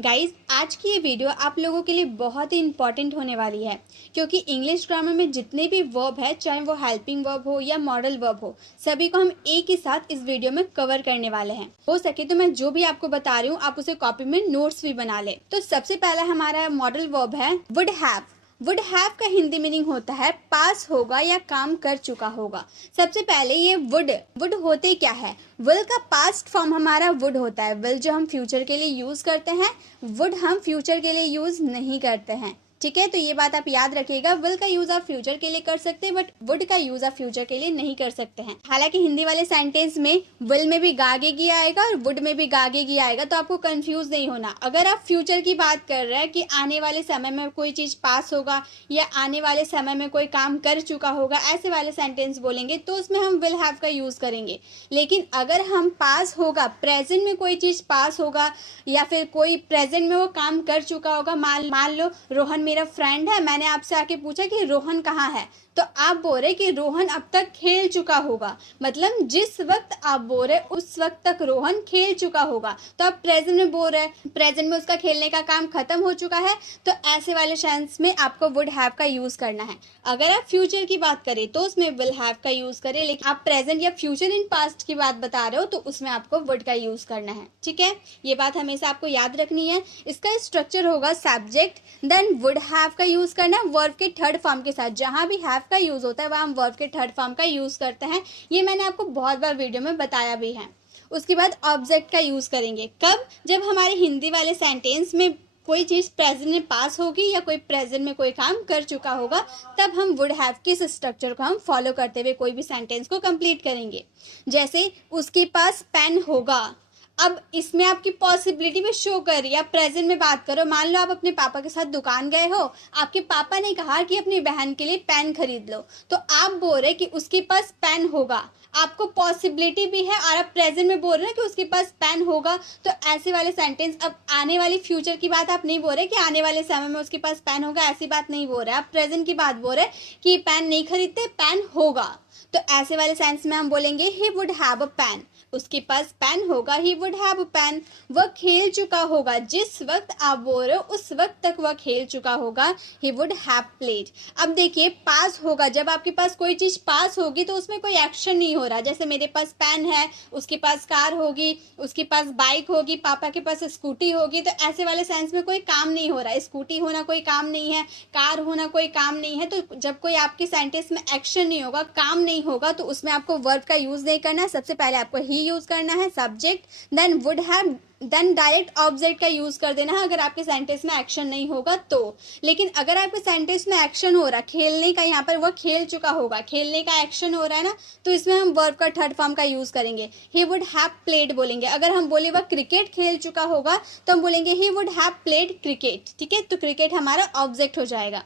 Guys, आज की ये वीडियो आप लोगों के लिए बहुत ही इंपॉर्टेंट होने वाली है क्योंकि इंग्लिश ग्रामर में जितने भी वर्ब है, चाहे वो हेल्पिंग वर्ब हो या मॉडल वर्ब हो, सभी को हम एक ही साथ इस वीडियो में कवर करने वाले हैं। हो सके तो मैं जो भी आपको बता रही हूँ आप उसे कॉपी में नोट्स भी बना ले। तो सबसे पहला हमारा मॉडल वर्ब है वुड हैव। वुड हैव का हिंदी मीनिंग होता है पास होगा या काम कर चुका होगा। सबसे पहले ये वुड होते क्या है? विल का पास्ट फॉर्म हमारा वुड होता है। विल जो हम फ्यूचर के लिए यूज करते हैं, वुड हम फ्यूचर के लिए यूज नहीं करते हैं। ठीक है, तो ये बात आप याद रखिएगा। विल का यूज आप फ्यूचर के लिए कर सकते हैं बट वुड का यूज आप फ्यूचर के लिए नहीं कर सकते हैं। हालांकि हिंदी वाले सेंटेंस में विल में भी गागेगी आएगा और वुड में भी गागेगी आएगा, तो आपको कंफ्यूज नहीं होना। अगर आप फ्यूचर की बात कर रहे हैं कि आने वाले समय में कोई चीज पास होगा या आने वाले समय में कोई काम कर चुका होगा, ऐसे वाले सेंटेंस बोलेंगे तो उसमें हम विल हैव का यूज करेंगे। लेकिन अगर हम पास होगा, प्रेजेंट में कोई चीज पास होगा या फिर कोई प्रेजेंट में वो काम कर चुका होगा, मान लो रोहन मेरा फ्रेंड है, मैंने आपसे आके पूछा कि रोहन कहाँ है, तो आप बोल रहे कि रोहन अब तक खेल चुका होगा। मतलब जिस वक्त आप बोल रहे उस वक्त तक रोहन खेल चुका होगा, तो आप प्रेजेंट में बोल रहे, प्रेजेंट में उसका खेलने का काम खत्म हो चुका है, तो ऐसे वाले सेंस में आपको वुड हैव का यूज करना है। अगर आप फ्यूचर की बात करें तो उसमें विल हैव का यूज करें, लेकिन आप प्रेजेंट या फ्यूचर इन पास्ट की बात बता रहे हो तो उसमें आपको वुड का यूज करना है। ठीक है, ये बात हमेशा आपको याद रखनी है। इसका स्ट्रक्चर होगा सब्जेक्ट, देन वुड हैव का यूज करना है वर्ब के थर्ड फॉर्म के साथ। जहां भी हैव का यूज होता है वहां हम वर्ब के थर्ड फॉर्म का यूज करते हैं। ये मैंने आपको बहुत बार वीडियो में बताया भी है। उसके बाद ऑब्जेक्ट का यूज करेंगे कब? जब हमारे हिंदी वाले सेंटेंस में कोई चीज प्रेजेंट में पास होगी या कोई प्रेजेंट में कोई काम कर चुका होगा, तब हम वुड हैव के स्ट्रक्चर को हम फॉलो करते हुए कोई भी सेंटेंस को कंप्लीट करेंगे। जैसे उसके पास पेन होगा। अब इसमें आपकी पॉसिबिलिटी में शो कर रही है। आप प्रेजेंट में बात करो, मान लो आप अपने पापा के साथ दुकान गए हो, आपके पापा ने कहा कि अपनी बहन के लिए पेन खरीद लो, तो आप बोल रहे कि उसके पास पेन होगा। आपको पॉसिबिलिटी भी है और आप प्रेजेंट में बोल रहे हैं कि उसके पास पेन होगा, तो ऐसे वाले सेंटेंस। अब आने वाली फ्यूचर की बात आप नहीं बोल रहे कि आने वाले समय में उसके पास पेन होगा, ऐसी बात नहीं बोल रहे। आप प्रेजेंट की बात बोल रहे कि पेन नहीं खरीदते, पेन होगा, तो ऐसे वाले सेंस में हम बोलेंगे he would have a pen. उसके पास पेन होगा, he would have a pen. वह खेल चुका होगा, जिस वक्त आप बोल रहे हो उस वक्त तक वह खेल चुका होगा, ही वुड हैव प्लेड। अब देखिए, पास होगा, जब आपके पास कोई चीज पास होगी तो उसमें कोई एक्शन नहीं हो रहा। जैसे मेरे पास पेन है, उसके पास कार होगी, उसके पास बाइक होगी, पापा के पास स्कूटी होगी, तो ऐसे वाले सेंस में कोई काम नहीं हो रहा। स्कूटी होना कोई काम नहीं है, कार होना कोई काम नहीं है। तो जब कोई आपके सेंटेंस में एक्शन नहीं होगा, काम नहीं होगा, तो उसमें आपको वर्ब का यूज नहीं करना है। सबसे पहले आपको ही यूज करना है subject, then would have, then direct object का यूज कर देना है अगर आपके सेंटेंस में एक्शन नहीं होगा तो। लेकिन अगर आपके सेंटेंस में एक्शन हो रहा, खेलने का, यहाँ पर वह खेल चुका होगा, खेलने का एक्शन हो रहा है ना, तो इसमें हम वर्ब का थर्ड फॉर्म का यूज करेंगे, ही वुड हैव प्लेड बोलेंगे। अगर हम बोले वह क्रिकेट खेल चुका होगा तो हम बोलेंगे he would have played cricket. ठीक है, तो क्रिकेट हमारा ऑब्जेक्ट हो जाएगा।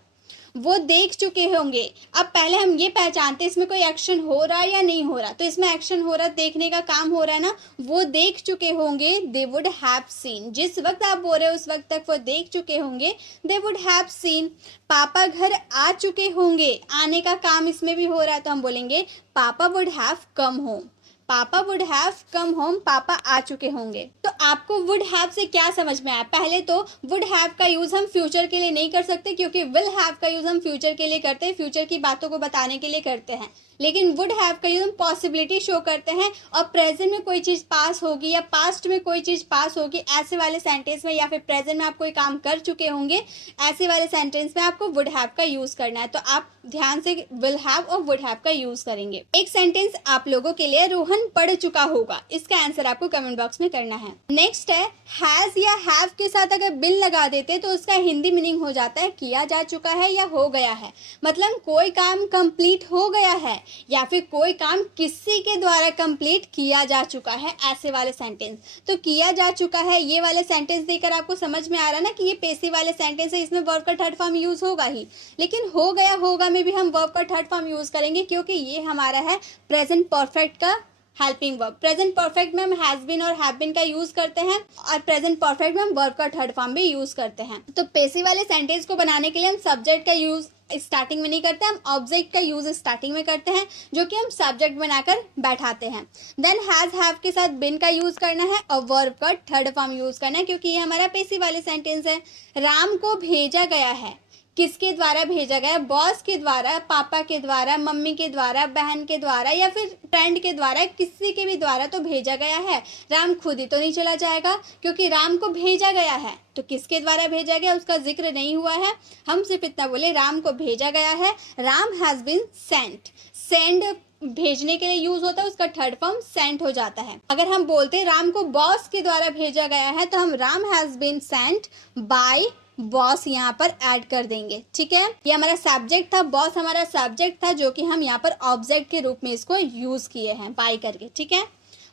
वो देख चुके होंगे। अब पहले हम ये पहचानते हैं इसमें कोई एक्शन हो रहा है या नहीं हो रहा, तो इसमें एक्शन हो रहा है, देखने का काम हो रहा है ना। वो देख चुके होंगे, दे वुड हैव सीन। जिस वक्त आप बोल रहे हो उस वक्त तक वो देख चुके होंगे, दे वुड हैव सीन। पापा घर आ चुके होंगे, आने का काम इसमें भी हो रहा है, तो हम बोलेंगे पापा वुड हैव कम होम। पापा वुड हैव कम होम, पापा आ चुके होंगे। तो आपको वुड हैव से क्या समझ में आया? पहले तो वुड हैव का यूज हम फ्यूचर के लिए नहीं कर सकते क्योंकि विल हैव का यूज हम फ्यूचर के लिए करते हैं, फ्यूचर की बातों को बताने के लिए करते हैं। लेकिन वुड हैव का यूज हम पॉसिबिलिटी शो करते हैं और प्रेजेंट में कोई चीज पास होगी या पास्ट में कोई चीज पास होगी, ऐसे वाले सेंटेंस में, या फिर प्रेजेंट में आप कोई काम कर चुके होंगे, ऐसे वाले सेंटेंस में आपको वुड हैव का यूज करना है। तो आप ध्यान से विल हैव और वुड हैव का यूज करेंगे। एक सेंटेंस आप लोगों के लिए, रोहन पढ़ चुका होगा, इसका आंसर आपको कमेंट बॉक्स में करना है। नेक्स्ट है हैज या हैव के साथ अगर बिल लगा देते तो उसका हिंदी मीनिंग हो जाता है किया जा चुका है या हो गया है। मतलब कोई काम कंप्लीट हो गया है या फिर कोई काम किसी के द्वारा कंप्लीट किया जा चुका है, ऐसे वाले सेंटेंस। तो किया जा चुका है, ये वाले सेंटेंस देकर आपको समझ में आ रहा ना कि ये पैसिव वाले सेंटेंस है, इसमें वर्ब का थर्ड फॉर्म यूज होगा ही। लेकिन हो गया होगा में भी हम वर्ब का थर्ड फॉर्म यूज करेंगे क्योंकि ये हमारा है प्रेजेंट परफेक्ट का हेल्पिंग वर्ब। प्रेजेंट परफेक्ट में हम हैज बीन और हैव बीन का यूज करते हैं और प्रेजेंट परफेक्ट में हम वर्ब का थर्ड फॉर्म भी यूज करते हैं। तो पैसिव वाले सेंटेंस को बनाने के लिए हम सब्जेक्ट का यूज स्टार्टिंग में नहीं करते, हम ऑब्जेक्ट का यूज स्टार्टिंग में करते हैं, जो कि हम सब्जेक्ट बनाकर बैठाते हैं। देन हैज हैव के साथ बिन का यूज करना है और वर्ब का थर्ड फॉर्म यूज करना है, क्योंकि ये हमारा पैसिव वाले सेंटेंस है। राम को भेजा गया है, किसके द्वारा भेजा गया? बॉस के द्वारा, पापा के द्वारा, मम्मी के द्वारा, बहन के द्वारा या फिर फ्रेंड के द्वारा, किसी के भी द्वारा तो भेजा गया है। राम खुद ही तो नहीं चला जाएगा, क्योंकि राम को भेजा गया है, तो किसके द्वारा भेजा गया उसका जिक्र नहीं हुआ है। हम सिर्फ इतना बोले राम को भेजा गया है। Ram has been sent. Send भेजने के लिए यूज होता है, उसका थर्ड फॉर्म सेंट हो जाता है। अगर हम बोलते राम को बॉस के द्वारा भेजा गया है, तो हम Ram has been sent by boss यहाँ पर ऐड कर देंगे। ठीक है, ये हमारा सब्जेक्ट था, बॉस हमारा सब्जेक्ट था, जो कि हम यहाँ पर ऑब्जेक्ट के रूप में इसको यूज किए हैं बाय करके। ठीक है,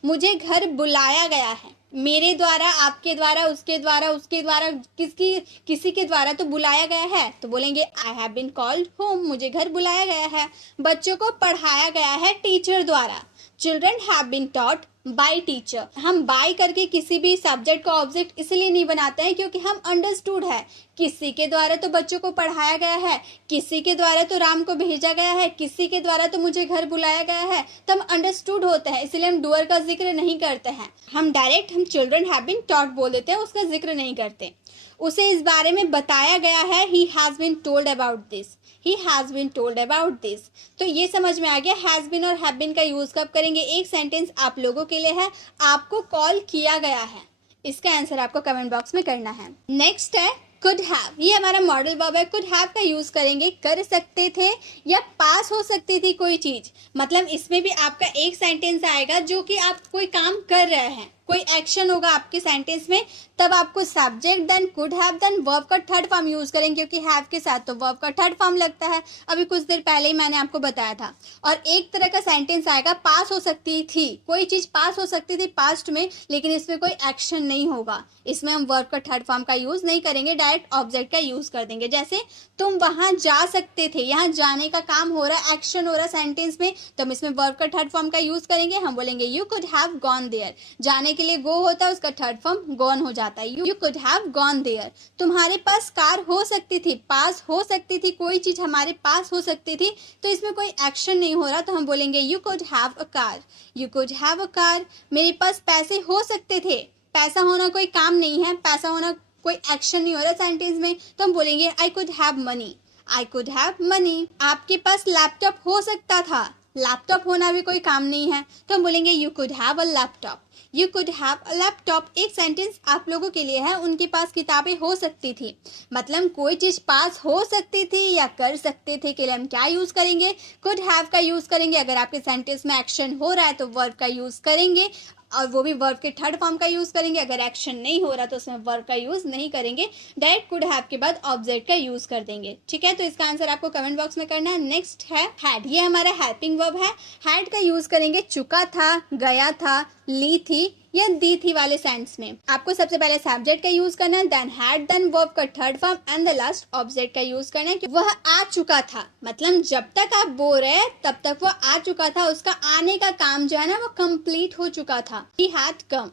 मुझे घर बुलाया गया है, मेरे द्वारा, आपके द्वारा, उसके द्वारा, उसके द्वारा, किसी के द्वारा तो बुलाया गया है, तो बोलेंगे I have been called home, मुझे घर बुलाया गया है। बच्चों को पढ़ाया गया है टीचर द्वारा, children have been taught by teacher. हम बाय करके किसी भी सब्जेक्ट को ऑब्जेक्ट इसलिए नहीं बनाते हैं क्योंकि हम अंडरस्टूड है, किसी के द्वारा तो बच्चों को पढ़ाया गया है, किसी के द्वारा तो राम को भेजा गया है, किसी के द्वारा तो मुझे घर बुलाया गया है, तो हम अंडरस्टूड होते हैं, इसलिए हम डूअर का जिक्र नहीं करते हैं। हम डायरेक्ट हम चिल्ड्रन हैव बीन टॉट बोल देते हैं, उसका जिक्र नहीं करते। उसे इस बारे में बताया गया है, he has been told about this, he has been told about this. तो ये समझ में आ गया हैज बीन और हैव बीन का यूज कब करेंगे। एक सेंटेंस आप लोगों के लिए है, आपको कॉल किया गया है, इसका आंसर आपको कमेंट बॉक्स में करना है। नेक्स्ट है कुड हैव, ये हमारा मॉडल वर्ब है। कुड हैव का यूज करेंगे कर सकते थे या पास हो सकती थी कोई चीज, मतलब इसमें भी आपका एक सेंटेंस आएगा जो कि आप कोई काम कर रहे हैं, कोई एक्शन होगा आपके सेंटेंस में, तब आपको subject then could have then verb का थर्ड फॉर्म यूज करेंगे, क्योंकि हैव के साथ तो वर्ब का थर्ड फॉर्म लगता है। अभी कुछ देर पहले ही मैंने आपको बताया था। और एक तरह का सेंटेंस आएगा पास हो सकती थी, कोई चीज पास हो सकती थी पास्ट में, लेकिन इसमें कोई एक्शन नहीं होगा, इसमें हम वर्ब का थर्ड फॉर्म का यूज नहीं करेंगे, डायरेक्ट ऑब्जेक्ट का यूज कर देंगे। जैसे तुम वहां जा सकते थे, यहाँ जाने का काम हो रहा है, एक्शन हो रहा है सेंटेंस में, तो हम इसमें वर्ब का थर्ड फॉर्म का यूज करेंगे। हम बोलेंगे you could have gone there, जाने के लिए गो होता है, उसका थर्ड फॉर्म गॉन हो जाता है, you could have gone there. तुम्हारे पास कार हो सकती थी, पास हो सकती थी, कोई चीज हमारे पास हो सकती थी, तो इसमें कोई एक्शन नहीं हो रहा, तो हम बोलेंगे you could have a car, you could have a car. मेरे पास पैसे हो सकते थे, पैसा होना कोई काम नहीं है, पैसा होना कोई एक्शन नहीं हो रहा सेंटेंस में, तो हम बोलेंगे I could have money, I could have money. आपके पास लैपटॉप हो सकता था, लैपटॉप होना भी कोई काम नहीं है, तो हम बोलेंगे you could have a laptop, you could have a laptop. एक सेंटेंस आप लोगों के लिए है, उनके पास किताबें हो सकती थी, मतलब कोई चीज पास हो सकती थी या कर सकते थे के लिए हम क्या यूज करेंगे, कुड हैव का यूज करेंगे। अगर आपके सेंटेंस में एक्शन हो रहा है तो वर्ब का यूज करेंगे, और वो भी वर्ब के थर्ड फॉर्म का यूज करेंगे। अगर एक्शन नहीं हो रहा तो उसमें वर्ब का यूज नहीं करेंगे, डायरेक्ट कुड हैव के बाद ऑब्जेक्ट का यूज कर देंगे। ठीक है, तो इसका आंसर आपको कमेंट बॉक्स में करना है। नेक्स्ट है हैड, ये हमारा हेल्पिंग वर्ब है। हैड का यूज करेंगे चुका था, गया था, ली थी या दी थी वाले सेंस में। आपको सबसे पहले सब्जेक्ट का यूज करना है, देन हैड, देन वर्ब का third form and the last object का यूज करना है। वह आ चुका था, मतलब जब तक आप बोल रहे हैं तब तक वो आ चुका था, उसका आने का काम जो है ना वो कंप्लीट हो चुका था। He had come,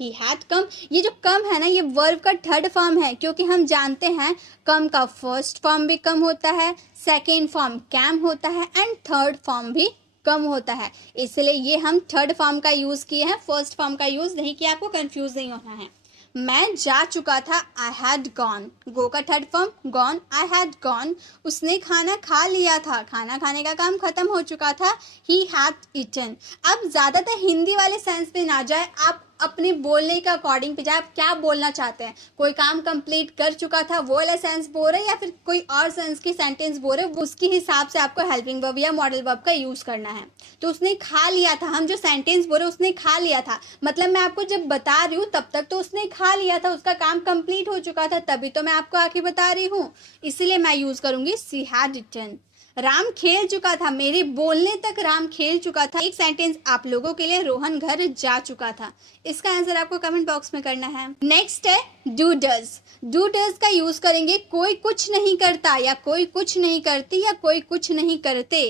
he had come. ये जो कम है ना, ये वर्ब का थर्ड फॉर्म है, क्योंकि हम जानते हैं कम का फर्स्ट फॉर्म भी कम होता है, सेकेंड फॉर्म कैम होता है एंड थर्ड फॉर्म भी कम होता है, इसलिए ये हम थर्ड फॉर्म का यूज किए हैं, फर्स्ट फॉर्म का यूज नहीं किया। आपको कंफ्यूज नहीं होना है। मैं जा चुका था, आई हैड गॉन, गो का third form gone, I had gone. उसने खाना खा लिया था, खाना खाने का काम खत्म हो चुका था, ही हैड ईटन। अब ज्यादातर हिंदी वाले सेंस पे ना जाए, आप अपने बोलने के अकॉर्डिंग पे जाए, आप क्या बोलना चाहते हैं। कोई काम कंप्लीट कर चुका था वो वाला सेंस बोल रहे हैं, या फिर कोई और सेंस की सेंटेंस बोल रहे हैं, उसके हिसाब से आपको हेल्पिंग वर्ब या मॉडल वर्ब का यूज करना है। तो उसने खा लिया था, हम जो सेंटेंस बोल रहे उसने खा लिया था, मतलब मैं आपको जब बता रही हूँ तब तक तो उसने खा लिया था, उसका काम कंप्लीट हो चुका था, तभी तो मैं आपको आके बता रही हूँ, इसलिए मैं यूज करूंगी शी हैड ईटन। राम खेल चुका था, मेरे बोलने तक राम खेल चुका था। एक सेंटेंस आप लोगों के लिए, रोहन घर जा चुका था। इसका आंसर आपको कमेंट बॉक्स में करना है। नेक्स्ट है डू डज। डू डज का यूज करेंगे कोई कुछ नहीं करता या कोई कुछ नहीं करती या कोई कुछ नहीं करते।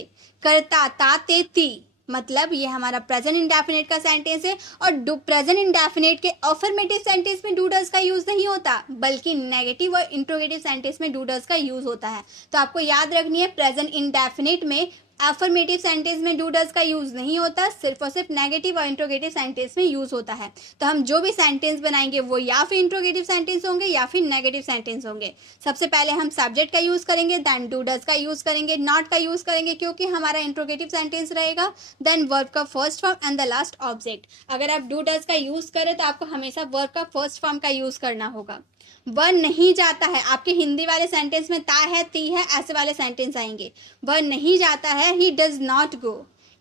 करता ता ते ती, मतलब ये हमारा प्रेजेंट इंडेफिनिट का सेंटेंस है और प्रेजेंट इंडेफिनिट के अफर्मेटिव सेंटेंस में डू डज का यूज नहीं होता, बल्कि नेगेटिव और इंट्रोगेटिव सेंटेंस में डू डज का यूज होता है। तो आपको याद रखनी है प्रेजेंट इंडेफिनिट में अफर्मेटिव सेंटेंस में डू डज का यूज नहीं होता, सिर्फ और सिर्फ नेगेटिव और इंट्रोगेटिव सेंटेंस में यूज होता है। तो हम जो भी सेंटेंस बनाएंगे वो या फिर इंट्रोगेटिव सेंटेंस होंगे या फिर नेगेटिव सेंटेंस होंगे। सबसे पहले हम सब्जेक्ट का यूज करेंगे, देन डू डज का यूज करेंगे, नॉट का यूज करेंगे क्योंकि हमारा इंट्रोगेटिव सेंटेंस रहेगा, देन वर्ब का first form and the last object. अगर आप डू डज का यूज करें तो आपको हमेशा वर्ब का फर्स्ट फॉर्म का यूज करना होगा। वह नहीं जाता है, आपके हिंदी वाले सेंटेंस में ता है, ती है, ऐसे वाले सेंटेंस आएंगे। वह नहीं जाता है, he does not go,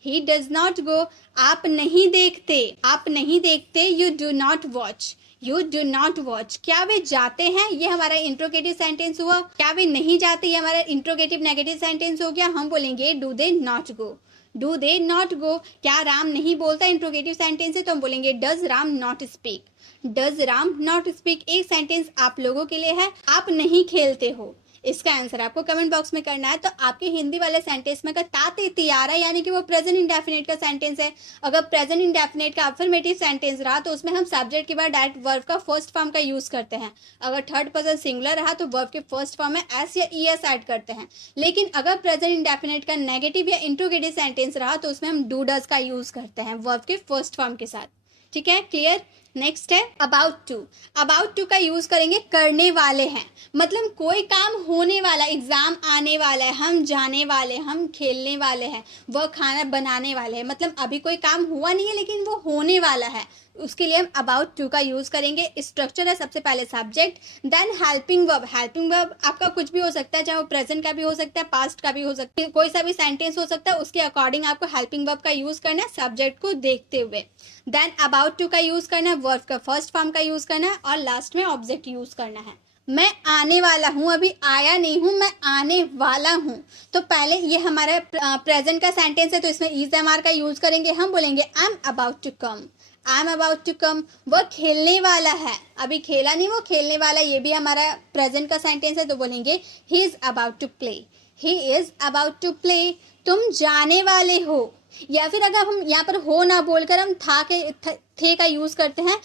he does not go. आप नहीं देखते, आप नहीं देखते, you do not watch, you do not watch. क्या वे जाते हैं, ये हमारा इंट्रोगेटिव सेंटेंस हुआ। क्या वे नहीं जाते, ये हमारा इंट्रोगेटिव नेगेटिव सेंटेंस हो गया। हम बोलेंगे do they not go, do they not go. क्या राम नहीं बोलता, इंट्रोगेटिव सेंटेंस है, तो हम बोलेंगे does Ram not speak, does Ram not speak. एक सेंटेंस आप लोगों के लिए है, आप नहीं खेलते हो। इसका आंसर आपको कमेंट बॉक्स में करना है। तो आपके हिंदी वाले सेंटेंस में अगर ताते तियारा यानी कि वो प्रेजेंट इंडेफिनिट का सेंटेंस है, अगर प्रेजेंट इंडेफिनिट का अफर्मेटिव सेंटेंस रहा तो उसमें हम सब्जेक्ट के बाद डायरेक्ट वर्ब का फर्स्ट फॉर्म का यूज करते हैं। अगर थर्ड पर्सन सिंगुलर रहा तो वर्ब के फर्स्ट फॉर्म में एस या ई एस ऐड करते हैं। लेकिन अगर प्रेजेंट इंडेफिनिट का नेगेटिव या इंट्रोगेटिव सेंटेंस रहा तो उसमें हम डू डज का यूज करते हैं वर्ब के फर्स्ट फॉर्म के साथ। ठीक है, क्लियर। नेक्स्ट है अबाउट टू। अबाउट टू का यूज करेंगे करने वाले हैं, मतलब कोई काम होने वाला, एग्जाम आने वाला है, हम जाने वाले, हम खेलने वाले हैं, वह खाना बनाने वाले हैं, मतलब अभी कोई काम हुआ नहीं है लेकिन वो होने वाला है, उसके लिए हम अबाउट टू का यूज करेंगे। स्ट्रक्चर है सबसे पहले subject, then helping verb. Helping verb आपका कुछ भी हो सकता है, चाहे वो प्रेजेंट का भी हो सकता है, पास्ट का भी हो सकता है, कोई सा भी सेंटेंस हो सकता है, उसके अकॉर्डिंग आपको हेल्पिंग वर्ब का यूज करना है सब्जेक्ट को देखते हुए। देन अबाउट टू का यूज करना है, वर्ब का फर्स्ट फॉर्म का यूज करना है और लास्ट में ऑब्जेक्ट यूज करना है। मैं आने वाला हूँ, अभी आया नहीं हूँ, मैं आने वाला हूँ। तो पहले ये हमारा प्रेजेंट का सेंटेंस है तो इसमें इज एम आर का यूज करेंगे। हम बोलेंगे I am about to come, I am about to come. वह खेलने वाला है, अभी खेला नहीं, वो खेलने वाला, ये भी हमारा प्रेजेंट का सेंटेंस है तो बोलेंगे he is about to play, he is about to play. तुम जाने वाले हो, या फिर अगर हम यहाँ पर हो ना बोलकर हम थे का यूज करते हैं,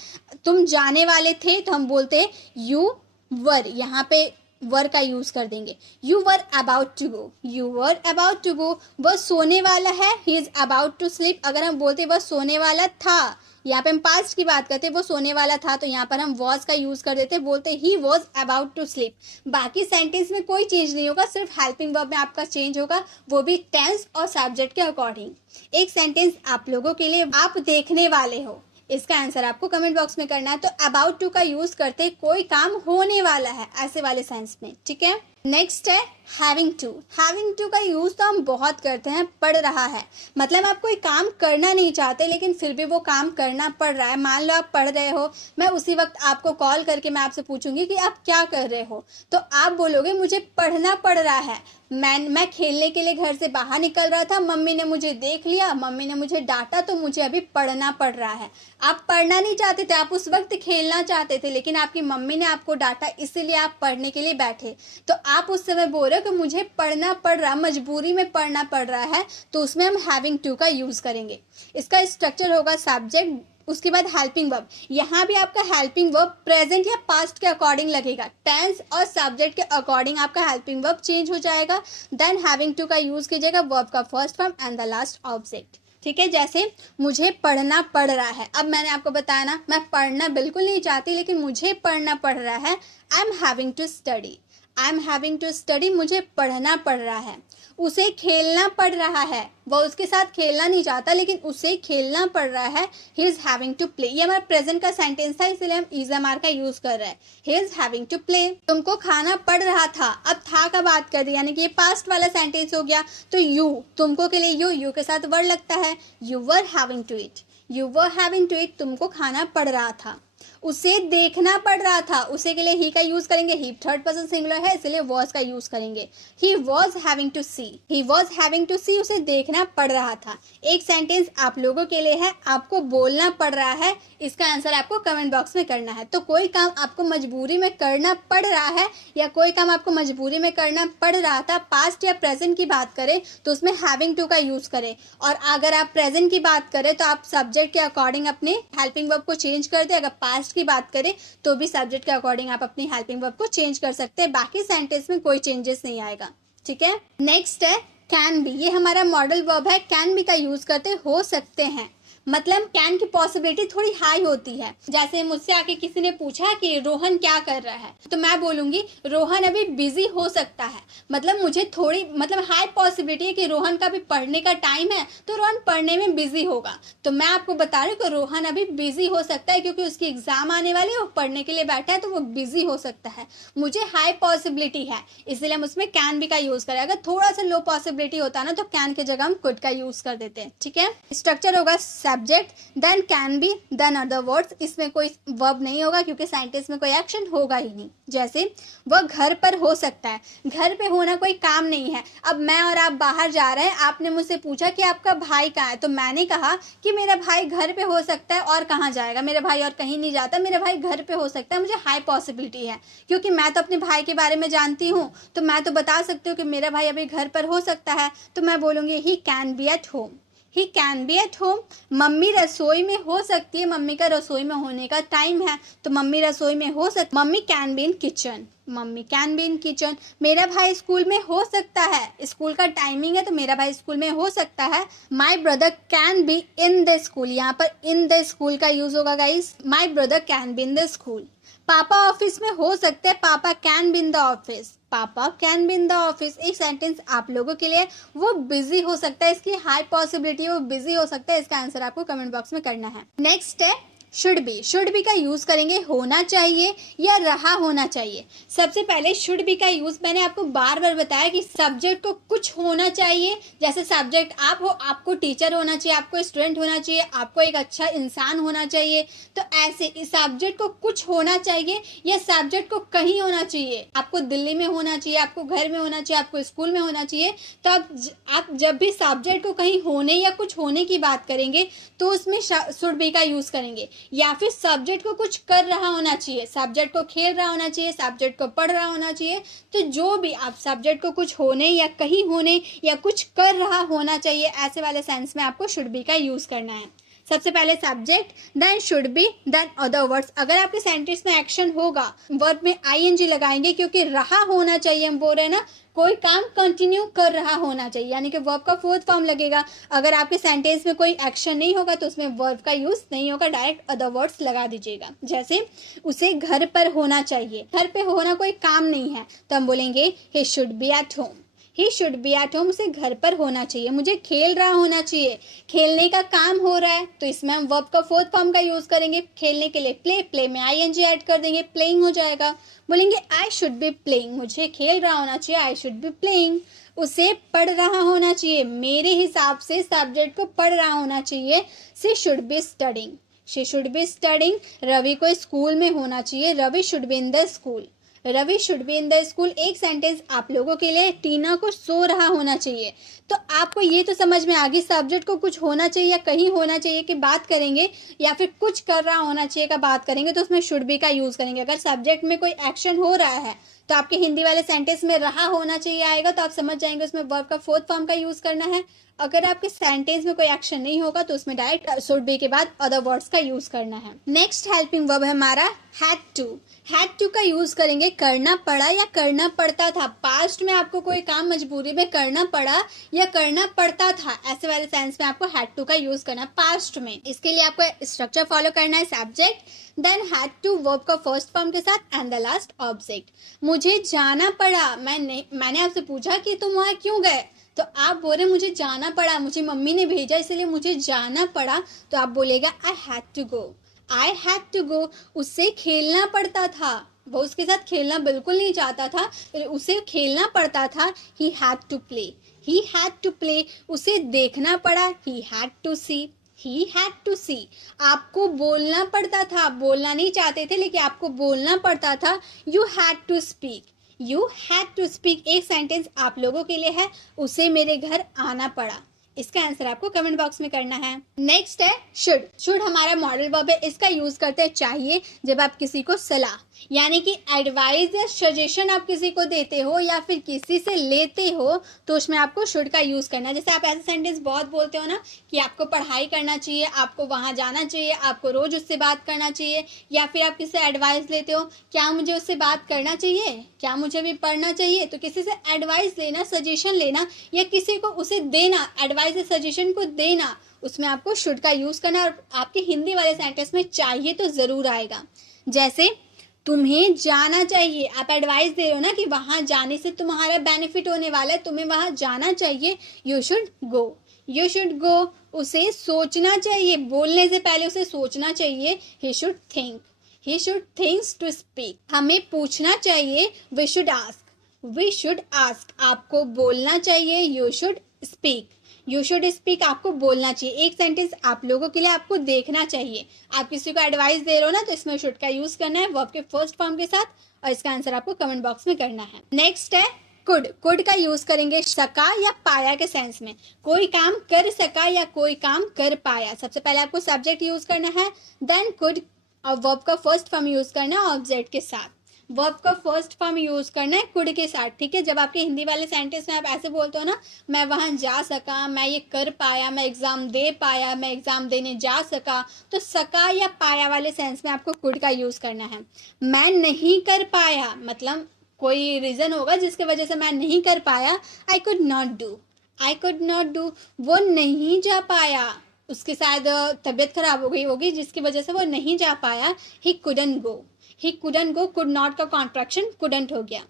तुम जाने वाले थे तो हम बोलते हैं यू वर, यहाँ पे वर का यूज कर देंगे। You were about to go, you were about to go. वह सोने वाला है, he is about to sleep. अगर हम बोलते वह सोने वाला था, यहाँ पे हम पास्ट की बात करते वो सोने वाला था तो यहाँ पर हम वॉज का यूज कर देते, बोलते he was about to sleep. बाकी सेंटेंस में कोई चेंज नहीं होगा, सिर्फ हेल्पिंग वर्ब में आपका चेंज होगा, वो भी टेंस और सब्जेक्ट के अकॉर्डिंग। एक सेंटेंस आप लोगों के लिए, आप देखने वाले हो, इसका आंसर आपको कमेंट बॉक्स में करना है। तो अबाउट टू का यूज करते कोई काम होने वाला है, ऐसे वाले सेंस में। ठीक है, नेक्स्ट है हैविंग टू। हैविंग टू का यूज तो हम बहुत करते हैं, पड़ रहा है, मतलब आप कोई काम करना नहीं चाहते लेकिन फिर भी वो काम करना पड़ रहा है। मान लो आप पढ़ रहे हो, मैं उसी वक्त आपको कॉल करके मैं आपसे पूछूंगी कि आप क्या कर रहे हो, तो आप बोलोगे मुझे पढ़ना पड़ रहा है। मैं खेलने के लिए घर से बाहर निकल रहा था, मम्मी ने मुझे देख लिया, मम्मी ने मुझे डांटा, तो मुझे अभी पढ़ना पड़ रहा है। आप पढ़ना नहीं चाहते थे, आप उस वक्त खेलना चाहते थे, लेकिन आपकी मम्मी ने आपको डांटा, इसीलिए आप पढ़ने के लिए बैठे। तो आप उस समय बोल रहे हो कि मुझे पढ़ना पड़ रहा, मजबूरी में पढ़ना पड़ रहा है, तो उसमें हम हैविंग टू का यूज करेंगे। इसका स्ट्रक्चर होगा सब्जेक्ट, उसके बाद हेल्पिंग वर्ब। यहाँ भी आपका हेल्पिंग वर्ब प्रेजेंट या पास्ट के अकॉर्डिंग लगेगा, टेंस और सब्जेक्ट के अकॉर्डिंग आपका हेल्पिंग वर्ब चेंज हो जाएगा। देन हैविंग टू का यूज कीजिएगा, वर्ब का first form and the last object. ठीक है, जैसे मुझे पढ़ना पड़ रहा है, अब मैंने आपको बताया ना, मैं पढ़ना बिल्कुल नहीं चाहती लेकिन मुझे पढ़ना पड़ रहा है। I am having to study, I am having to study, मुझे पढ़ना पड़ रहा है। उसे खेलना पड़ रहा है, वो उसके साथ खेलना नहीं चाहता लेकिन उसे खेलना पड़ रहा है। He is having to play, ये हमारा प्रेजेंट का सेंटेंस था इसलिए हम इज एम आर का यूज कर रहे हैं। He is having to play. तुमको खाना पड़ रहा था, अब था का बात कर दी, यानी कि ये पास्ट वाला सेंटेंस हो गया। तो यू, तुमको के लिए यू के साथ वर्ड लगता है, you were having to eat, you were having to eat, तुमको खाना पड़ रहा था। उसे देखना पड़ रहा था, उसे के लिए ही का यूज करेंगे, ही थर्ड पर्सन सिंगुलर है इसलिए वॉज का यूज करेंगे। He was having to see, he was having to see, उसे देखना पड़ रहा था। एक सेंटेंस आप लोगों के लिए है, आपको बोलना पड़ रहा है, इसका आंसर आपको कमेंट बॉक्स में करना है। तो कोई काम आपको मजबूरी में करना पड़ रहा है या कोई काम आपको मजबूरी में करना पड़ रहा था, पास्ट या प्रेजेंट की बात करें तो उसमें हैविंग टू का यूज़ करें, और अगर आप प्रेजेंट की बात करें तो आप सब्जेक्ट के अकॉर्डिंग अपने हेल्पिंग वर्ब को चेंज कर दें। अगर पास्ट की बात करें तो भी सब्जेक्ट के अकॉर्डिंग आप अपनी हेल्पिंग वर्ब को चेंज कर सकते हैं। बाकी सेंटेंस में कोई चेंजेस नहीं आएगा। ठीक है, नेक्स्ट है कैन बी। ये हमारा मॉडल वर्ब है। कैन बी का यूज करते हो सकते हैं, मतलब कैन की पॉसिबिलिटी थोड़ी हाई होती है। जैसे मुझसे आके किसी ने पूछा कि रोहन क्या कर रहा है, तो मैं बोलूंगी रोहन अभी बिजी हो सकता है। मतलब मुझे थोड़ी हाई पॉसिबिलिटी है कि रोहन का भी पढ़ने का टाइम है तो रोहन पढ़ने में बिजी होगा। तो मैं आपको बता रही हूँ कि रोहन अभी बिजी हो सकता है क्योंकि उसकी एग्जाम आने वाली है, वो पढ़ने के लिए बैठा है तो वो बिजी हो सकता है। मुझे हाई पॉसिबिलिटी है इसलिए हम उसमें कैन बी का यूज करें। अगर थोड़ा सा लो पॉसिबिलिटी होता ना तो कैन की जगह हम कुड का यूज कर देते हैं। ठीक है, स्ट्रक्चर होगा subject then can be then other words. इसमें कोई वर्ब नहीं होगा क्योंकि सेंटेंस में कोई एक्शन होगा ही नहीं। जैसे वह घर पर हो सकता है, घर पे होना कोई काम नहीं है। अब मैं और आप बाहर जा रहे हैं, आपने मुझसे पूछा कि आपका भाई कहाँ है, तो मैंने कहा कि मेरा भाई घर पे हो सकता है, और कहाँ जाएगा, मेरा भाई और कहीं नहीं जाता, मेरा भाई घर पे हो सकता है। मुझे हाई पॉसिबिलिटी है क्योंकि मैं तो अपने भाई के बारे में जानती हूँ, तो मैं तो बता सकती हूँ कि मेरा भाई अभी घर पर हो सकता है, तो मैं बोलूँगी he can be at home. He can be at home. Mummy रसोई में हो सकती है, मम्मी का रसोई में होने का टाइम है तो मम्मी रसोई में हो सकती। Mummy can be in kitchen, mummy can be in kitchen. मेरा भाई स्कूल में हो सकता है, स्कूल का टाइमिंग है तो मेरा भाई स्कूल में हो सकता है। My brother can be in the school, यहाँ पर इन द स्कूल का यूज होगा guys. My brother can be in the school. पापा ऑफिस में हो सकते हैं, papa can be in the office, papa can be in the office. एक सेंटेंस आप लोगों के लिए, वो बिजी हो सकता है, इसकी हाई पॉसिबिलिटी है वो बिजी हो सकता है। इसका आंसर आपको कमेंट बॉक्स में करना है। नेक्स्ट है शुड बी। शुड बी का यूज करेंगे होना चाहिए या रहा होना चाहिए। सबसे पहले शुड बी का यूज मैंने आपको बार बार बताया कि सब्जेक्ट को कुछ होना चाहिए। जैसे सब्जेक्ट आप हो, आपको टीचर होना चाहिए, आपको स्टूडेंट होना चाहिए, आपको एक अच्छा इंसान होना चाहिए। तो ऐसे इस सब्जेक्ट को कुछ होना चाहिए या सब्जेक्ट को कहीं होना चाहिए। आपको दिल्ली में होना चाहिए, आपको घर में होना चाहिए, आपको स्कूल में होना चाहिए। तो आप जब भी सब्जेक्ट को कहीं होने या कुछ होने की बात करेंगे तो उसमें शुड बी का यूज करेंगे। या फिर सब्जेक्ट को कुछ कर रहा होना चाहिए, सब्जेक्ट को खेल रहा होना चाहिए, सब्जेक्ट को पढ़ रहा होना चाहिए। तो जो भी आप सब्जेक्ट को कुछ होने या कहीं होने या कुछ कर रहा होना चाहिए, ऐसे वाले सेंस में आपको शुड बी का यूज करना है। सबसे पहले subject then should be then other words. अगर आपके सेंटेंस में एक्शन होगा वर्ब में आईएनजी लगाएंगे क्योंकि रहा होना चाहिए। हम बोल रहे हैं ना कोई काम कंटिन्यू कर रहा होना चाहिए, यानी कि वर्ब का फोर्थ फॉर्म लगेगा। अगर आपके सेंटेंस में कोई एक्शन नहीं होगा तो उसमें वर्ब का यूज नहीं होगा, डायरेक्ट अदर वर्ड्स लगा दीजिएगा। जैसे उसे घर पर होना चाहिए, घर पे होना कोई काम नहीं है तो हम बोलेंगे he should be at home. He should be at home, उसे घर पर होना चाहिए। मुझे खेल रहा होना चाहिए, खेलने का काम हो रहा है तो इसमें हम वर्ब का फोर्थ फॉर्म का यूज करेंगे। खेलने के लिए प्ले, प्ले में आईएनजी ऐड कर देंगे, प्लेइंग हो जाएगा। बोलेंगे आई शुड बी प्लेइंग, मुझे खेल रहा होना चाहिए, आई शुड बी प्लेइंग। उसे पढ़ रहा होना चाहिए, मेरे हिसाब से सब्जेक्ट को पढ़ रहा होना चाहिए। She should be studying, she should be studying. Ravi को स्कूल में होना चाहिए, Ravi should be in the school, Ravi should be in the school. एक सेंटेंस आप लोगों के लिए, टीना को सो रहा होना चाहिए। तो आपको ये तो समझ में आ गई सब्जेक्ट को कुछ होना चाहिए या कहीं होना चाहिए की बात करेंगे या फिर कुछ कर रहा होना चाहिए का बात करेंगे तो उसमें शुड बी का यूज करेंगे। अगर सब्जेक्ट में कोई एक्शन हो रहा है तो आपके हिंदी वाले सेंटेंस में रहा होना चाहिए आएगा, तो आप समझ जाएंगे उसमें वर्ब का फोर्थ फॉर्म का यूज करना है। अगर आपके सेंटेंस में कोई एक्शन नहीं होगा तो उसमें डायरेक्ट शुड बी के बाद अदर वर्ड्स का यूज करना है। नेक्स्ट हेल्पिंग वर्ब है हमारा हैड टू। हैड टू का यूज करेंगे करना पड़ा या करना पड़ता था। पास्ट में आपको कोई काम मजबूरी में करना पड़ा या करना पड़ता था, ऐसे वाले सेंस में आपको हैड टू का यूज करना है पास्ट में। इसके लिए आपको स्ट्रक्चर फॉलो करना है, subject then had to verb का फर्स्ट फॉर्म के साथ एंड द लास्ट ऑब्जेक्ट। मुझे जाना पड़ा, मैंने आपसे पूछा कि तुम वहां क्यों गए, तो आप बोल रहे मुझे जाना पड़ा, मुझे मम्मी ने भेजा इसलिए मुझे जाना पड़ा, तो आप बोलेगा I had to go, I had to go. उससे खेलना पड़ता था, वो उसके साथ खेलना बिल्कुल नहीं चाहता था, उसे खेलना पड़ता था। He had to play, he had to play. उसे देखना पड़ा, he had to see, he had to see. आपको बोलना पड़ता था, बोलना नहीं चाहते थे लेकिन आपको बोलना पड़ता था, you had to speak, you had to speak. एक सेंटेंस आप लोगों के लिए है, उसे मेरे घर आना पड़ा, इसका आंसर आपको कमेंट बॉक्स में करना है। नेक्स्ट है शुड। शुड हमारा मॉडल वर्ब है। इसका यूज करते हैं चाहिए जब आप किसी को सलाह यानी कि एडवाइस या सजेशन आप किसी को देते हो या फिर किसी से लेते हो तो उसमें आपको शुड का यूज करना है। जैसे आप ऐसे सेंटेंस बहुत बोलते हो ना कि आपको पढ़ाई करना चाहिए, आपको वहां जाना चाहिए, आपको रोज उससे बात करना चाहिए, या फिर आप किसी से एडवाइस लेते हो क्या मुझे उससे बात करना चाहिए, क्या मुझे भी पढ़ना चाहिए। तो किसी से एडवाइस लेना, सजेशन लेना या किसी को उसे देना, एडवाइस या सजेशन को देना, उसमें आपको शुड का यूज करना। और आपके हिंदी वाले सेंटेंस में चाहिए तो जरूर आएगा। जैसे तुम्हें जाना चाहिए, आप एडवाइस दे रहे हो ना कि वहां जाने से तुम्हारा बेनिफिट होने वाला है, तुम्हें वहां जाना चाहिए, you should go, you should go. उसे सोचना चाहिए, बोलने से पहले उसे सोचना चाहिए, he should think, he should thinks to speak. हमें पूछना चाहिए, we should ask, we should ask. आपको बोलना चाहिए, you should speak, you should speak. आपको बोलना चाहिए। एक सेंटेंस आप लोगों के लिए आपको देखना चाहिए। आप किसी को एडवाइस दे रहे हो ना तो इसमें शुड का यूज करना है वर्ब के फर्स्ट फॉर्म के साथ और इसका आंसर आपको कमेंट बॉक्स में करना है। नेक्स्ट है कुड। कुड का यूज करेंगे सका या पाया के सेंस में। कोई काम कर सका या कोई काम कर पाया। सबसे पहले आपको सब्जेक्ट यूज करना है, देन कुड और वर्ब का फर्स्ट फॉर्म यूज करना है ऑब्जेक्ट के साथ। वर्ब का फर्स्ट फॉर्म यूज करना है कुड के साथ, ठीक है। जब आपके हिंदी वाले सेंटेंस में आप ऐसे बोलते हो ना, मैं वहां जा सका, मैं ये कर पाया, मैं एग्जाम दे पाया, मैं एग्जाम देने जा सका, तो सका या पाया वाले सेंस में आपको कुड का यूज करना है। मैं नहीं कर पाया मतलब कोई रीजन होगा जिसकी वजह से मैं नहीं कर पाया, I could not do, I could not do. वो नहीं जा पाया, उसकी शायद तबीयत खराब हो गई होगी जिसकी वजह से वो नहीं जा पाया, he couldn't go, he couldn't go. Could not का कॉन्ट्रैक्शन कुडंट हो गया।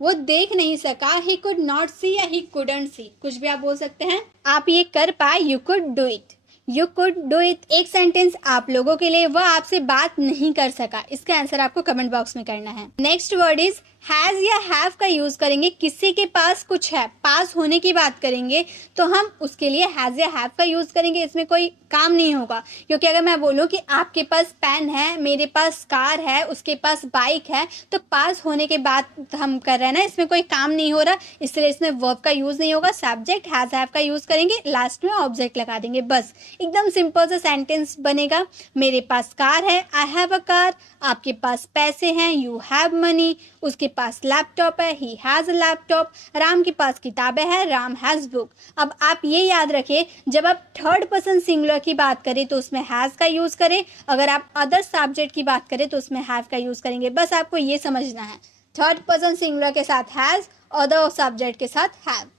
वो देख नहीं सका, ही कुड नॉट सी या ही कुडंट सी, कुछ भी आप बोल सकते हैं। आप ये कर पाए, you could do it, you could do it. एक सेंटेंस आप लोगों के लिए, वह आपसे बात नहीं कर सका। इसका आंसर आपको कमेंट बॉक्स में करना है। नेक्स्ट वर्ड इज हैज या हैव का यूज करेंगे। किसी के पास कुछ है, पास होने की बात करेंगे तो हम उसके लिए हैज या हैव का यूज करेंगे। इसमें कोई काम नहीं होगा, क्योंकि अगर मैं बोलूँ कि आपके पास पेन है, मेरे पास कार है, उसके पास बाइक है, तो पास होने के बाद हम कर रहे हैं ना, इसमें कोई काम नहीं हो रहा, इसलिए इसमें वर्ब का यूज नहीं होगा। सब्जेक्ट हैज हैव का यूज करेंगे, लास्ट में ऑब्जेक्ट लगा देंगे, बस एकदम सिंपल सा सेंटेंस बनेगा। मेरे पास कार है, आई हैव अ कार। आपके पास पैसे हैं, यू हैव मनी। उसके पास लैपटॉप है, he has a laptop. Ram के पास किताबें हैं, राम हैज बुक। अब आप ये याद रखें, जब आप थर्ड पर्सन सिंगुलर की बात करें तो उसमें हैज का यूज करें, अगर आप अदर सब्जेक्ट की बात करें तो उसमें हैव का यूज करेंगे। बस आपको ये समझना है, थर्ड पर्सन सिंगुलर के साथ हैज, अदर सब्जेक्ट के साथ हैव।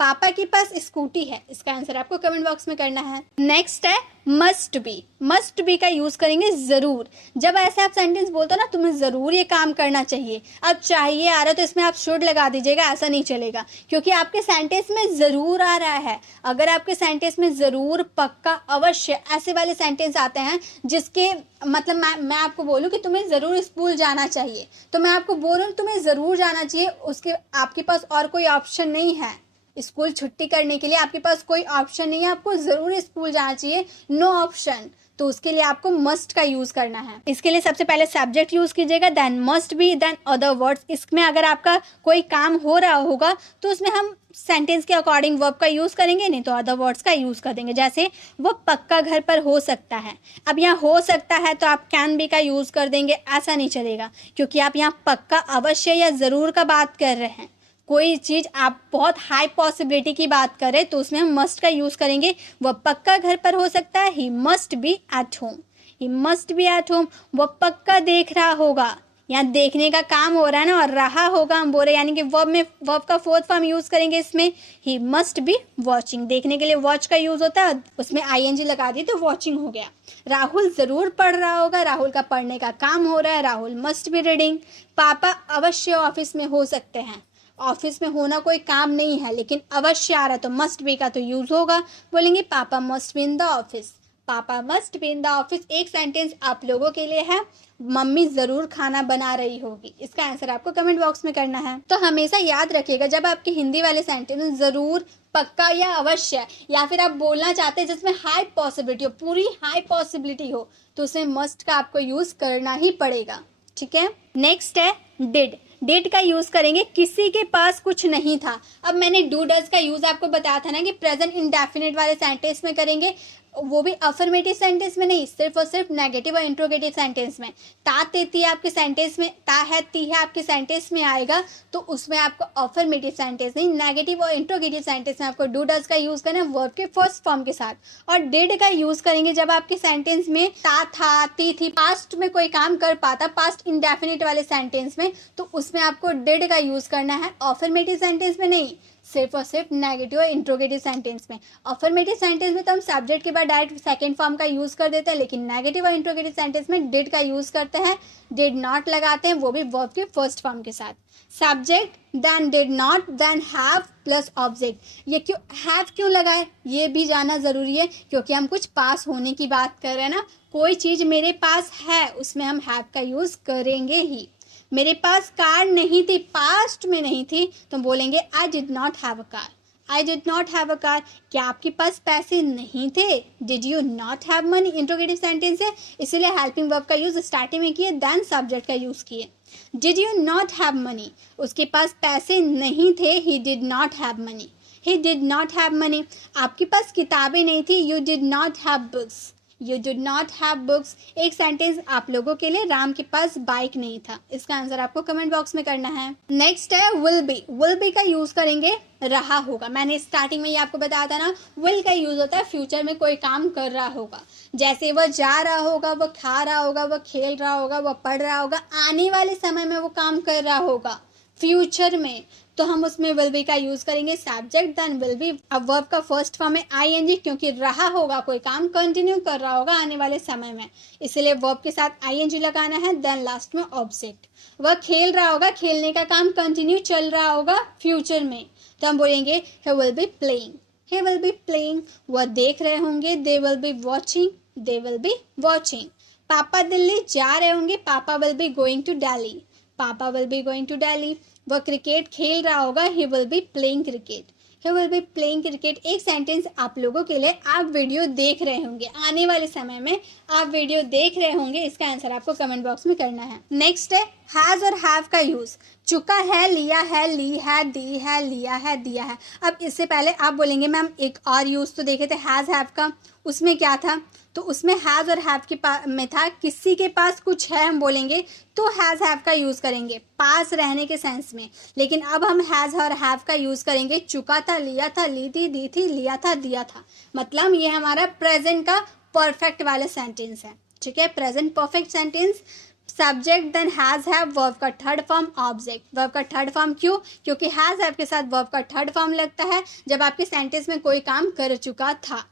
पापा के पास स्कूटी है, इसका आंसर आपको कमेंट बॉक्स में करना है। नेक्स्ट है मस्ट बी। मस्ट बी का यूज करेंगे जरूर। जब ऐसे आप सेंटेंस बोलते हो ना, तुम्हें जरूर ये काम करना चाहिए, अब चाहिए आ रहा है तो इसमें आप शुड लगा दीजिएगा, ऐसा नहीं चलेगा, क्योंकि आपके सेंटेंस में जरूर आ रहा है। अगर आपके सेंटेंस में जरूर, पक्का, अवश्य ऐसे वाले सेंटेंस आते हैं जिसके मतलब मैं आपको बोलूँ कि तुम्हें जरूर स्कूल जाना चाहिए, तो मैं आपको बोल रहा हूँ तुम्हें जरूर जाना चाहिए, उसके आपके पास और कोई ऑप्शन नहीं है। स्कूल छुट्टी करने के लिए आपके पास कोई ऑप्शन नहीं है, आपको जरूर स्कूल जाना चाहिए, नो ऑप्शन, तो उसके लिए आपको मस्ट का यूज करना है। इसके लिए सबसे पहले सब्जेक्ट यूज कीजिएगा, then must be, then other words. इसमें अगर आपका कोई काम हो रहा होगा तो उसमें हम सेंटेंस के अकॉर्डिंग वर्ब का यूज करेंगे, नहीं तो अदर वर्ड्स का यूज कर देंगे। जैसे वो पक्का घर पर हो सकता है, अब यहाँ हो सकता है तो आप कैन बी का यूज कर देंगे, ऐसा नहीं चलेगा, क्योंकि आप यहाँ पक्का, अवश्य या जरूर का बात कर रहे हैं। कोई चीज़ आप बहुत हाई पॉसिबिलिटी की बात करें तो उसमें हम मस्ट का यूज़ करेंगे। वह पक्का घर पर हो सकता है, he must be at home, he must be at home. वह पक्का देख रहा होगा, यहाँ देखने का काम हो रहा है ना, और रहा होगा हम बोल रहे, यानी कि वर्ब का फोर्थ फॉर्म यूज़ करेंगे इसमें, ही मस्ट बी वॉचिंग। देखने के लिए वॉच का यूज़ होता है, उसमें ING लगा दी तो वॉचिंग हो गया। राहुल ज़रूर पढ़ रहा होगा, राहुल का पढ़ने का काम हो रहा है, राहुल मस्ट बी रीडिंग। पापा अवश्य ऑफिस में हो सकते हैं, ऑफिस में होना कोई काम नहीं है, लेकिन अवश्य आ रहा है तो मस्ट बी का तो यूज होगा, बोलेंगे papa must be in the office, papa must be in the office. एक सेंटेंस आप लोगों के लिए है, मम्मी जरूर खाना बना रही होगी। इसका आंसर आपको कमेंट बॉक्स में करना है। तो हमेशा याद रखिएगा, जब आपके हिंदी वाले सेंटेंस जरूर, पक्का या अवश्य, या फिर आप बोलना चाहते हैं जिसमें हाई पॉसिबिलिटी हो, पूरी हाई पॉसिबिलिटी हो, तो उसमें मस्ट का आपको यूज करना ही पड़ेगा, ठीक है। नेक्स्ट है डिड। डिड का यूज करेंगे किसी के पास कुछ नहीं था। अब मैंने डू डज का यूज आपको बताया था ना कि प्रेजेंट इंडेफिनिट वाले सेंटेंस में करेंगे, वो भी अफर्मेटिव सेंटेंस में नहीं, सिर्फ और सिर्फ नेगेटिव और इंट्रोगेटिव सेंटेंस में। ता तेती आपके सेंटेंस में, ता है ती है आपके सेंटेंस में आएगा, तो उसमें आपको अफर्मेटिव सेंटेंस नहीं, नेगेटिव और इंट्रोगेटिव सेंटेंस में आपको डू डज का यूज करना है वर्ब के फर्स्ट फॉर्म के साथ। और डिड का यूज करेंगे जब आपके सेंटेंस में ता था ती थी, पास्ट में कोई काम कर पाता, पास्ट इंडेफिनिट वाले सेंटेंस में, तो उसमें आपको डिड का यूज करना है, अफर्मेटिव सेंटेंस में नहीं, सिर्फ और सिर्फ नेगेटिव और इंट्रोगेटिव सेंटेंस में। अफर्मेटिव सेंटेंस में तो हम सब्जेक्ट के बाद डायरेक्ट सेकंड फॉर्म का यूज कर देते हैं, लेकिन नेगेटिव और इंट्रोगेटिव सेंटेंस में डिड का यूज करते हैं, डिड नॉट लगाते हैं, वो भी वर्ब के फर्स्ट फॉर्म के साथ। Subject then did not then have plus object. ये क्यों हैव क्यों लगाए ये भी जानना जरूरी है, क्योंकि हम कुछ पास होने की बात कर रहे हैं ना। कोई चीज मेरे पास है उसमें हम हैव का यूज करेंगे ही। मेरे पास कार नहीं थी, पास्ट में नहीं थी, तो बोलेंगे I did not have a car. I did not have a car. क्या आपके पास पैसे नहीं थे? Did you not have money, interrogative sentence है, इसीलिए हेल्पिंग वर्ब का यूज स्टार्टिंग में किए, देन सब्जेक्ट का यूज किए। Did you not have money, उसके पास पैसे नहीं थे, he did not have money. He did not have money. आपके पास किताबें नहीं थी, you did not have books. You did not have books. एक सेंटेंस आप लोगों के लिए, राम के पास बाइक नहीं था। इसका आंसर आपको कमेंट बॉक्स में करना है। नेक्स्ट है विल बी। विल बी का यूज करेंगे रहा होगा। मैंने स्टार्टिंग में ही आपको बताया था ना, विल का यूज होता है फ्यूचर में कोई काम कर रहा होगा, जैसे वह जा रहा होगा, वह खा रहा होगा, वह खेल रहा होगा, वह पढ़ रहा होगा, आने वाले समय में वो काम कर रहा होगा फ्यूचर में, तो हम उसमें विल बी का यूज करेंगे। Subject then will be. अब वर्ब का फर्स्ट फॉर्म है आईएनजी, क्योंकि रहा होगा कोई काम कंटिन्यू कर रहा होगा आने वाले समय में, इसलिए वर्ब के साथ आईएनजी लगाना है, देन लास्ट में ऑब्जेक्ट। वह खेल रहा होगा, खेलने का काम कंटिन्यू चल रहा होगा फ्यूचर में, तो हम बोलेंगे he will be playing. He will be playing. वह देख रहे होंगे, they will be watching. They will be watching. पापा दिल्ली जा रहे होंगे, papa will be going to Delhi. Papa will be going to Delhi. वह क्रिकेट खेल रहा होगा, he will be playing cricket. He will be playing cricket. एक सेंटेंस आप लोगों के लिए, आप वीडियो देख रहे होंगे, आने वाले समय में आप वीडियो देख रहे होंगे, इसका आंसर आपको कमेंट बॉक्स में करना है। नेक्स्ट है हैज और हैव का यूज। चुका है, लिया है, ली है, दी है, लिया है, दिया है। अब इससे पहले आप बोलेंगे मैम एक और यूज तो देखे थे हैज हैव का, उसमें क्या था? तो उसमें हैज और हैव के में था किसी के पास कुछ है, हम बोलेंगे तो हैज हैव का यूज करेंगे पास रहने के सेंस में। लेकिन अब हम हैज और हैव का यूज करेंगे चुका था, लिया था, ली थी, दी थी, लिया था, दिया था। मतलब ये हमारा प्रेजेंट का परफेक्ट वाला सेंटेंस है, ठीक है, present perfect sentence. Subject then has have, verb का थर्ड फॉर्म ऑब्जेक्ट। वर्ब का थर्ड फॉर्म क्यों? क्योंकि हैज हैव के साथ वर्ब का थर्ड फॉर्म लगता है जब आपके सेंटेंस में कोई काम कर चुका था।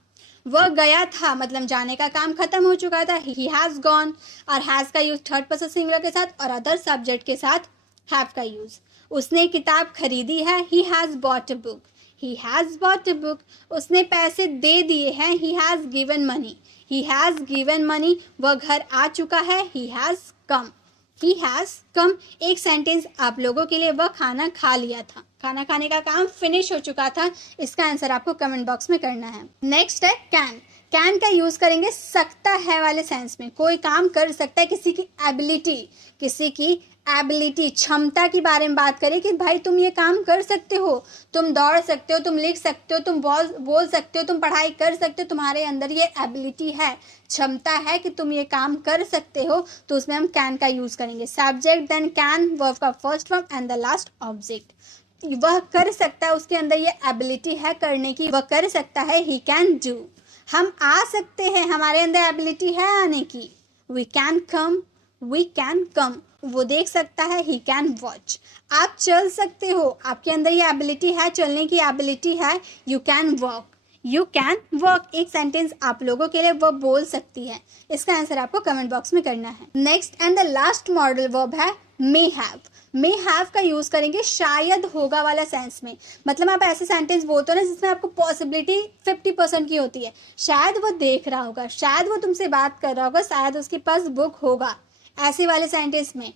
वह गया था मतलब जाने का काम खत्म हो चुका था, ही हैज गॉन। और हैज का यूज थर्ड पर्सन सिंगुलर के साथ और अदर सब्जेक्ट के साथ हैव का यूज। उसने किताब खरीदी है, he has bought a book. He has bought a book. उसने पैसे दे दिए हैं, he has given money. He has given money. वह घर आ चुका है, he has come. He has come. एक सेंटेंस आप लोगों के लिए, वह खाना खा लिया था, खाना खाने का काम फिनिश हो चुका था। इसका आंसर आपको कमेंट बॉक्स में करना है। नेक्स्ट है कैन। कैन का यूज करेंगे सकता है वाले सेंस में। कोई काम कर सकता है, किसी की एबिलिटी, किसी की एबिलिटी क्षमता के बारे में बात करें कि भाई तुम ये काम कर सकते हो, तुम दौड़ सकते हो, तुम लिख सकते हो, तुम बोल सकते हो, तुम पढ़ाई कर सकते हो, तुम्हारे अंदर ये एबिलिटी है, क्षमता है कि तुम ये काम कर सकते हो, तो उसमें हम कैन का यूज करेंगे। सब्जेक्ट देन कैन, वर्ब का first form and the last object. वह कर सकता है, उसके अंदर ये एबिलिटी है करने की, वह कर सकता है, ही कैन डू। हम आ सकते हैं, हमारे अंदर एबिलिटी है आने की, we can come. We can come. वो देख सकता है, ही कैन वॉच। आप चल सकते हो, आपके अंदर ये एबिलिटी है, चलने की एबिलिटी है, you can walk. You can walk. एक सेंटेंस आप लोगों के लिए, वो बोल सकती है। इसका आंसर आपको कमेंट बॉक्स में करना है। Next and the last modal verb है मे हैव। मे हैव का यूज करेंगे शायद होगा वाला सेंस में। मतलब आप ऐसे सेंटेंस बोलते हो ना जिसमें आपको पॉसिबिलिटी 50% की होती है। शायद वो देख रहा होगा, शायद वो तुमसे बात कर रहा होगा, शायद उसके पास बुक होगा। ऐसे वाले सेंटेंस में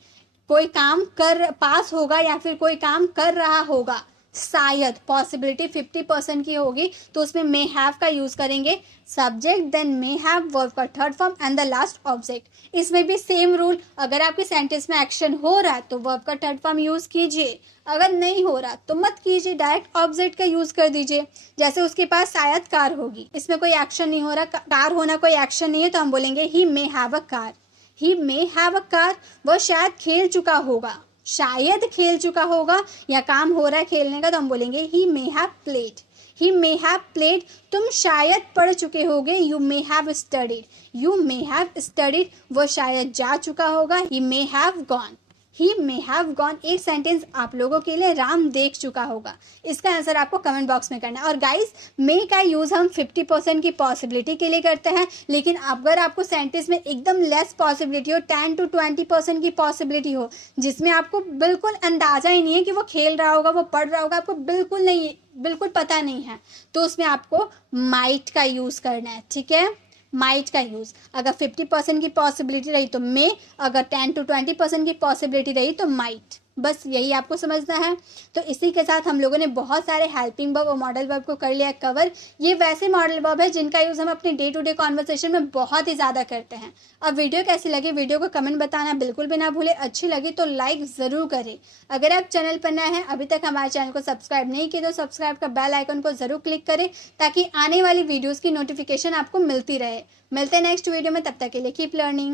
कोई काम कर पास होगा या फिर कोई काम कर रहा होगा, शायद पॉसिबिलिटी 50% की होगी तो उसमें मे हैव का यूज़ करेंगे, subject then may have, verb का third form and the last object. इसमें भी सेम रूल, अगर आपके सेंटेंस में एक्शन हो रहा है तो वर्ब का थर्ड फॉर्म यूज़ कीजिए, अगर नहीं हो रहा तो मत कीजिए, डायरेक्ट ऑब्जेक्ट का यूज़ कर दीजिए। जैसे उसके पास शायद कार होगी, इसमें कोई एक्शन नहीं हो रहा, कार होना कोई एक्शन नहीं है, तो हम बोलेंगे he may have a car. He may have a car, वह शायद खेल चुका होगा, शायद खेल चुका होगा या काम हो रहा है खेलने का, तो हम बोलेंगे he may have played. He may have played, तुम शायद पढ़ चुके होगे, you may have studied. You may have studied, वह शायद जा चुका होगा, he may have gone. He may have gone एक सेंटेंस आप लोगों के लिए राम देख चुका होगा। इसका आंसर आपको कमेंट बॉक्स में करना है। और गाइस, मे का यूज़ हम 50% की पॉसिबिलिटी के लिए करते हैं, लेकिन अगर आपको सेंटेंस में एकदम लेस पॉसिबिलिटी हो, 10 to 20% की पॉसिबिलिटी हो, जिसमें आपको बिल्कुल अंदाज़ा ही नहीं है कि वो खेल रहा होगा, वो पढ़ रहा होगा, आपको बिल्कुल पता नहीं है, तो उसमें आपको माइट का यूज़ करना है। ठीक है, माइट का यूज़। अगर 50% की पॉसिबिलिटी रही तो मे, अगर 10 to 20% की पॉसिबिलिटी रही तो माइट। बस यही आपको समझना है। तो इसी के साथ हम लोगों ने बहुत सारे हेल्पिंग वर्ब और मॉडल वर्ब को कर लिया कवर। ये वैसे मॉडल वर्ब है जिनका यूज़ हम अपने डे टू डे कॉन्वर्सेशन में बहुत ही ज़्यादा करते हैं। अब वीडियो कैसी लगी, वीडियो को कमेंट बताना बिल्कुल भी ना भूले। अच्छी लगी तो लाइक ज़रूर करें। अगर आप चैनल पर नए हैं, अभी तक हमारे चैनल को सब्सक्राइब नहीं किए, तो सब्सक्राइब का बेल आइकन को ज़रूर क्लिक करें, ताकि आने वाली वीडियोज़ की नोटिफिकेशन आपको मिलती रहे। मिलते हैं नेक्स्ट वीडियो में, तब तक के लिए कीप लर्निंग।